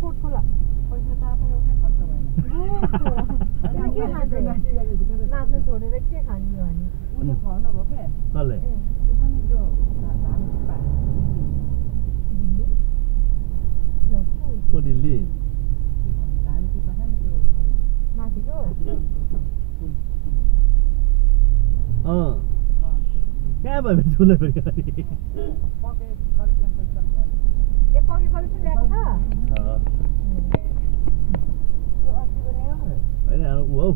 coat खोला पैसा त आफै एउटै खर्च भएन के खान्छ नाच्नु छोडेर के खान्छ भने उनले भन्नुभयो के कसले त्यो छ नि त्यो धान छिप्पा दिल्ली को दिल्ली धान छिप्पा छ नि त्यो माथिको कहाँ भयो ठुलो फेरि पके कलेक्सन पैसा ए पके कलेक्सन ल्याएको छ त्यो अस्तिको नै हो होइन ऊ हौ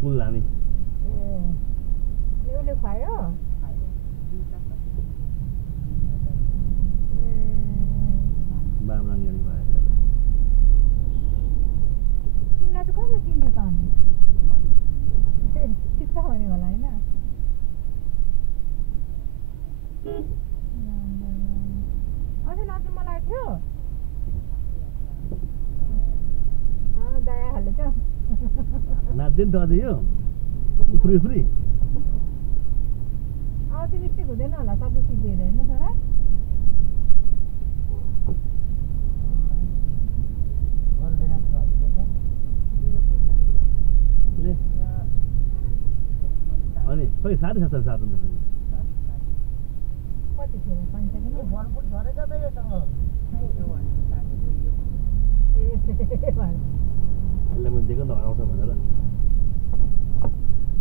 पुल हामी उसले खुवायो बामलाङ यानी भयो तिमीलाई चाहिँ कसरी चिन्छ त अनि चित्त भने होला होइन अझै नाच्नु मलाई थियो दया हाल्यो क्या नाच्दै नि त अझै यो उफ्री उफ्री अब त्यो मिस्टेक हुँदैन होला सबै सिकेर होइन छोरा अनि खै 7.5 सात हुन्छ कति थियो पञ्चायत वनपुट झरेछ त योसँग यसले मैले दिएको नि त हराउँछ भनेर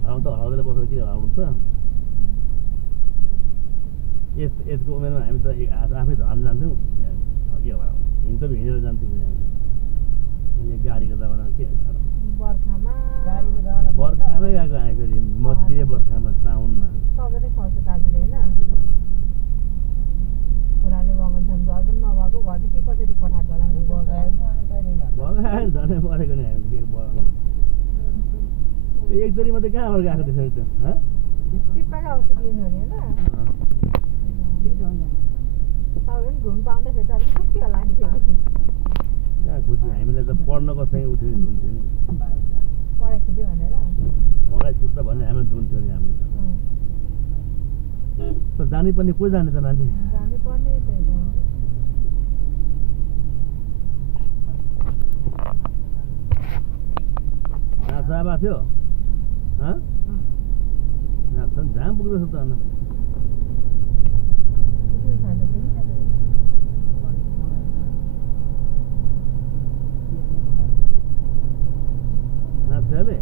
हराउनु त हराउँदैन बसेर किन हराउनु त यसको उमेरमा हामी त आफै झर्न जान्थ्यौँ के हराउनु हिँड्छ हिँडेर जान्थ्यौँ अनि गाडीको जमानामा के बर्खामै गएको हामी फेरि मध्य बर्खामा साउनमा सबैले खर्च दाजुले होइन छोराले मगाउनु छ अझ पनि नभएको घरदेखि कसरी पठाएको होला नि बगाएर झनै परेको नि हामी के बगाउनु एकचोटि मात्रै कहाँबाट गएको त्यसरी त टिप्पाको औषध लिनु अरे होइन तपाईँ पनि घुम्नु पाउँदाखेरि त अलिक खुसी होला नि फेरि कहाँ खुसी हामीलाई त पढ्नको सँगै उठ्यो नि हुन्थ्यो नि पढाइ छुट्यो भनेर पढाइ छुट्छ भन्ने हामीलाई धुन्थ्यो नि हाम्रो त जानै पर्ने को जाने त मान्छे जानै पर्ने नाच्नु आएको थियो नाच्छ नि जहाँ पुग्दैछ त अन्त नाच्छ अरे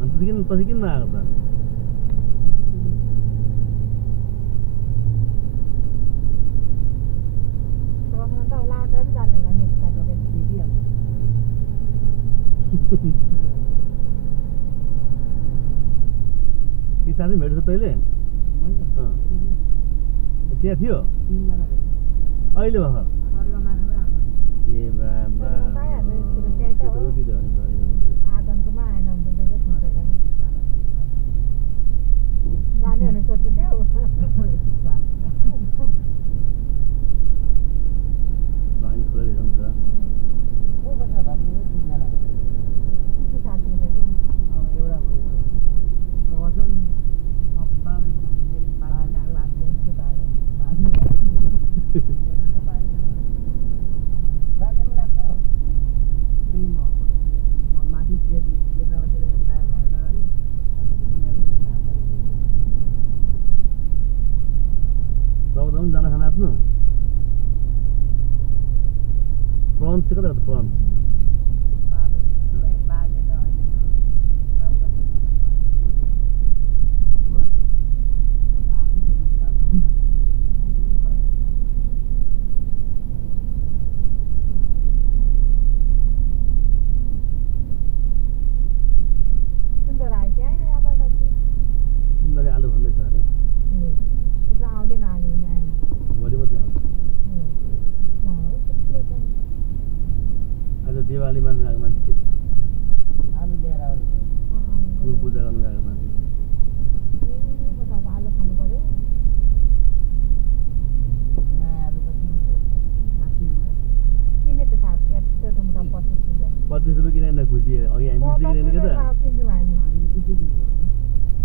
अन्त पछि किन नआएको त ती साथी भेट्छ तैँले त्यहाँ थियो अहिले भर्खर ए बाबा आँगनको आएन जाने भने सोध्छु त्यो जान खान आफ्नो प्रन्स चाहिँ कता प्रन्स आलु भन्दैछ अरे आउँदैन आलु भने आएन भोलि मात्रै आउँछ आज दिवालीमा गएको मान्छे के आलु लिएर आउने फुल पूजा गर्नु गएको मान्छे आलु खानु पर्यो नयाँ आलु त किने त साग 25 रुपियाँ किन खुसी अघि हामी किनेन के त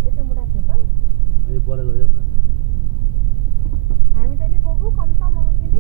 यति मुठा थियो त अहिले परेको रहेछ हामी त नि बोक्नु कम त मगाउ किने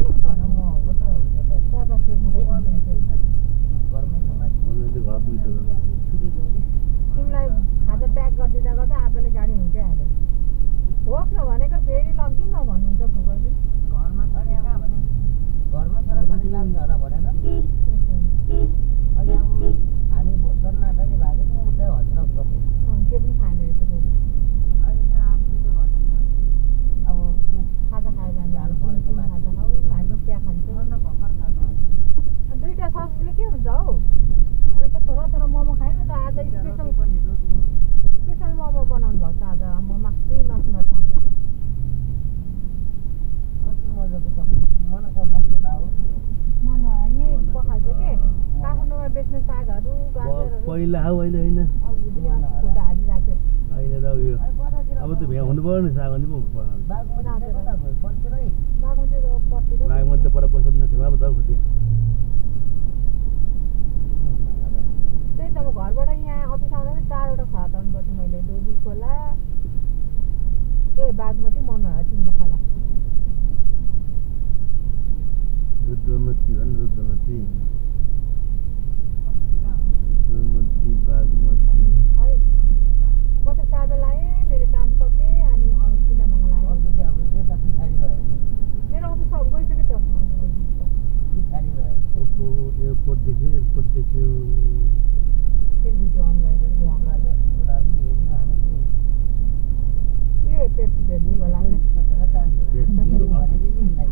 बजारमा बेच्ने सागहरू गाजरहरू पहिला हौ अहिले होइन फोटो हालिराख्यो अहिले त उयो अब त भ्याउ हुनु पऱ्यो नि साग अनि पो बागमती कता गयो पर्तिर बागमती पट्टि र बागमध्ये पर पैसा नथिमा पो त खुसी त्यही त अब घरबाट यहाँ अफिस आउँदा चाहिँ 4 वटा खताउनुपर्छ मैले डोली खोला बागमती मनोहरा 3 खोला रुद्रमती भन् रुद्रमती बागमती है म त चाबे लाएँ मेरो काम सकेँ अनि किनामङ्ग लाएँ अर्को चाहिँ अब यता पछाडि रह्यो मेरो अफिस सब गइसक्यो त पछाडि रह्यो ओहो एयरपोर्ट देख्यो फेरि भिडियो अन गरेर कुराहरू हेऱ्यौँ हामी त्यही यो पेप्सी भेट्ने होला हेऱ्यौँ भनेको कि उसलाई